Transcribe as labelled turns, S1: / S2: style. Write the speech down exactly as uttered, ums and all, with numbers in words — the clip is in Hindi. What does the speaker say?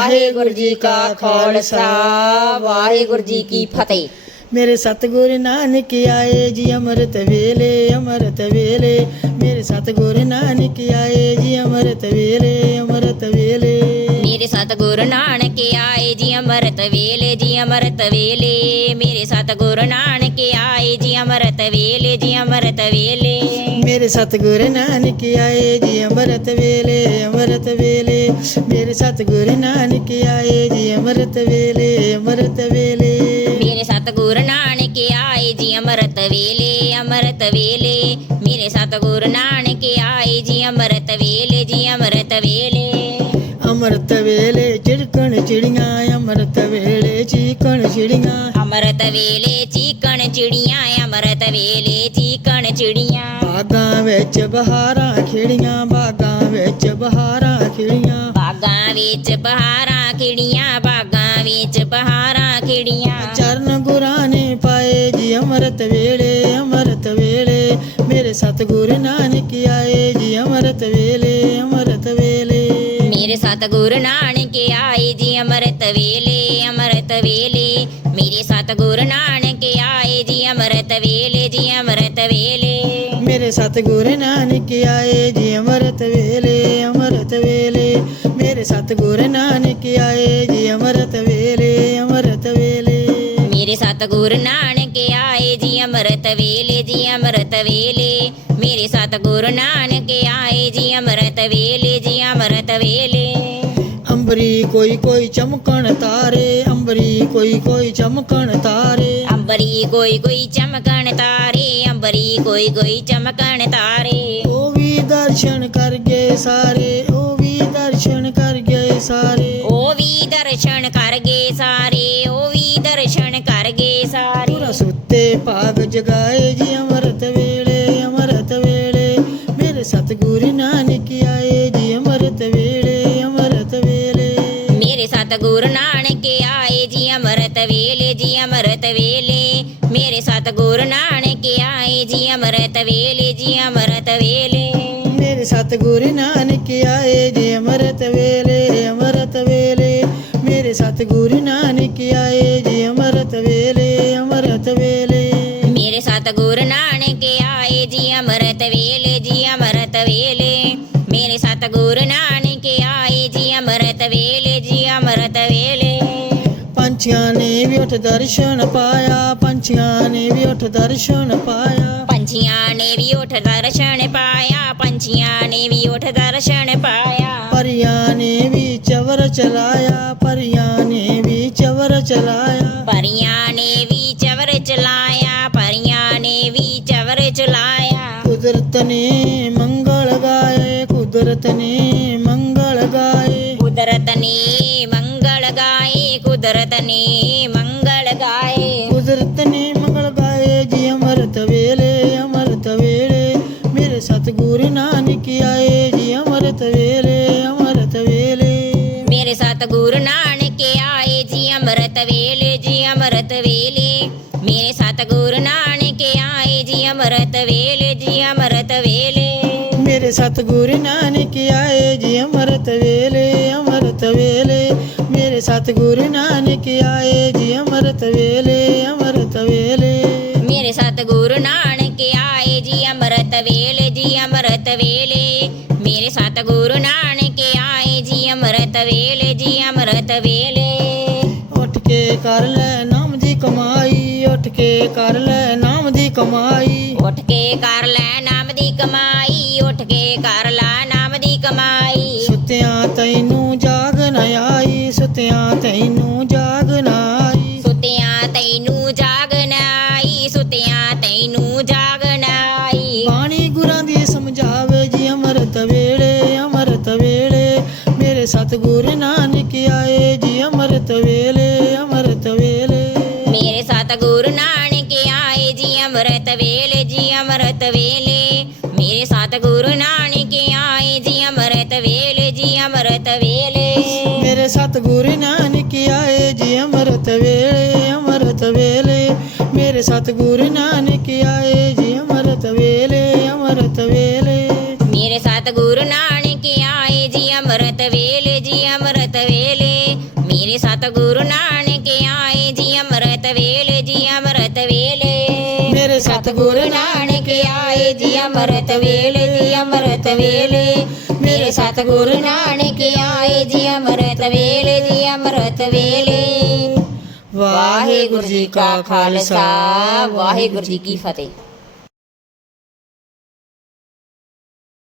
S1: ਵਾਹਿਗੁਰੂ ਜੀ ਕਾ ਖਾਲਸਾ ਵਾਹਿਗੁਰੂ ਜੀ ਕੀ ਫਤਿਹ।
S2: मेरे सतगुरु नानक आए जी अमृत वेले अमृत वेले। मेरे सतगुरु नानक आए जी अमृत वेले अमृत वेले।
S1: मेरे सतगुरु नानक आए जी अमृत वेले जी अमृत वेले। मेरे सतगुरु नानक आए जी अमृत वेले जी अमृत वेले।
S2: मेरे सतगुरु नानक आए जी अमृत वेले अमृत वेले। मेरे सतगुरु नानक आए जी अमृत वेले अमृत वेले।
S1: मेरे सतगुरु नानक आए जी अमृत वेले अमृत वेले। मेरे सतगुरु नानक आए जी अमृत वेले जी अमृत वेले।
S2: अमृत वेले चिड़कन चिड़ियाँ अमृत वेले चीकन चिड़ियाँ।
S1: अमृत वेले चीकन चिड़ियाँ अमृत वेले चीकन चिड़ियाँ।
S2: बागां विच बहारां खिड़ियां बागां विच बहारां खिड़ियां।
S1: बागां विच बहारां खिड़ियां बागां विच बहारां खिड़ियां।
S2: चरण गुरां ने पाए जी अमृत वेले अमृत वेले। मेरे सतगुरु नानक आए जी अमृत वेले अमृत वेले।
S1: मेरे सतगुरु नानक आए जी अमृत वेले अमृत वेले। मेरे सतगुरु नानक आए जी अमृत वेले जी अमृत वेले।
S2: मेरे सतगुरु नानक आए जी अमृत वेले अमृत वेले। मेरे सतगुरु नानक आए जी अमृत वेले अमृत वेले।
S1: मेरे सतगुरु नानक आए जी अमृत वेले जी अमृत वेले। मेरे सतगुरु नानक आए जी अमृत वेले जी अमृत वेले।
S2: अंबरी कोई कोई चमकन तारे अंबरी कोई कोई चमकन तारे।
S1: अंबरी कोई कोई चमकन तारे अंबरी कोई कोई चमकन तारे।
S2: ओ भी दर्शन कर गए सारे ओ भी दर्शन कर गए सारे।
S1: ओ भी दर्शन कर गए सारे ओ भी दर्शन कर गए सारे।
S2: पूरा सुते भाग जगाए जी अमृत वेले अमृत वेले। मेरे सतगुरु नानक आए जी अमृत वेले अमृत वेले।
S1: मेरे सतगुरु नानक आए जी अमृत वेले जी अमृत वेले। मेरे सतगुरु नानक आए जी अमृत वेले जी अमृत वेले।
S2: मेरे सतगुरु नानक आए जी अमृत वेले अमृत वेले। मेरे सतगुरु नानक आए जी अमृत वेले अमृत वेले।
S1: मेरे सतगुरु नानक आए जी अमृत वेले जी अमृत वेले। मेरे सतगुरु नानक आए जी अमृत वेले जी अमृत वेले।
S2: पंछियां ने भी उठ दर्शन पाया पंछियां ने भी उठ दर्शन पाया।
S1: पंछियां ने भी उठ दर्शन पाया पंछियां ने भी उठ दर्शन पाया।
S2: परियां ने भी चवर चलाया परियां ने भी चवर चलाया।
S1: परियां ने भी चवर चलाया परियां ने भी चवर चलाया।
S2: कुदरत ने मंगल गाए कुदरत ने मंगल गाए।
S1: कुदरत ने मंगल गाए कुदरत ने मंगल गाए।
S2: कुदरत ने मंगल गाए जी अमृत वेले अमृत वेले। मेरे सतगुरु नानक आए जी अमृत वेले अमृत वेले।
S1: मेरे सतगुरु नानक आए जी अमृत वेले जी अमृत वेले। मेरे सतगुरु नानक आए जी अमृत वेले जी अमृत वेले।
S2: मेरे सतगुरु नानक आए जी अमृत वेले अमृत वेले। मेरे सतगुरु नानक आए जी अमृत वेले अमृत वेले।
S1: मेरे सतगुरु नानक आए जी अमृत वेले जी अमृत वेले। मेरे सतगुरु नानक आए जी अमृत वेले जी अमृत वेले।
S2: उठ के कर ले नाम दी कमाई उठ के कर ले नाम दी कमाई।
S1: उठ के कर ले नाम दी कमाई उठ के कर ला नाम दी कमाई।
S2: सुत्तियां तैनू जाग न आई सुत्तियां तैनू जाग न आई।
S1: सुत्तियां तैनू जाग न आई सुत्तियां तैनू जाग न आई।
S2: बाणी गुरां दी समझावे जी अमृत वेले अमृत वेले। मेरे सतगुरु नानक आए जी अमृत वेले अमृत वेले।
S1: मेरे सतगुरु नानक आए जी अमृत वेले जी अमृत वेले। मेरे सतगुरु नानक आए जी अमृत वेले जी अमृत वेले।
S2: मेरे सतगुरु नानक आए जी अमृत वेले अमृत वेले। मेरे सतगुरु नानक आए जी अमृत वेले अमृत वेले।
S1: मेरे सतगुरु नानक आए जी अमृत वेले जी अमृत वेले। ਮੇਰੇ ਸਤਿਗੁਰੂ ਨਾਨਕ ਆਏ ਜੀ ਅੰਮ੍ਰਿਤ ਵੇਲੇ ਜੀ ਅੰਮ੍ਰਿਤ ਵੇਲੇ
S2: ਮੇਰੇ ਸਤਿਗੁਰੂ
S1: ਨਾਨਕ ਆਏ ਜੀ ਅੰਮ੍ਰਿਤ ਵੇਲੇ ਜੀ ਅੰਮ੍ਰਿਤ ਵੇਲੇ ਮੇਰੇ ਸਤਿਗੁਰੂ ਨਾਨਕ ਆਏ ਜੀ ਅੰਮ੍ਰਿਤ ਵੇਲੇ ਜੀ ਅੰਮ੍ਰਿਤ ਵੇਲੇ ਵਾਹਿਗੁਰੂ ਜੀ ਕਾ ਖਾਲਸਾ ਵਾਹਿਗੁਰੂ ਜੀ ਕੀ ਫਤਿਹ।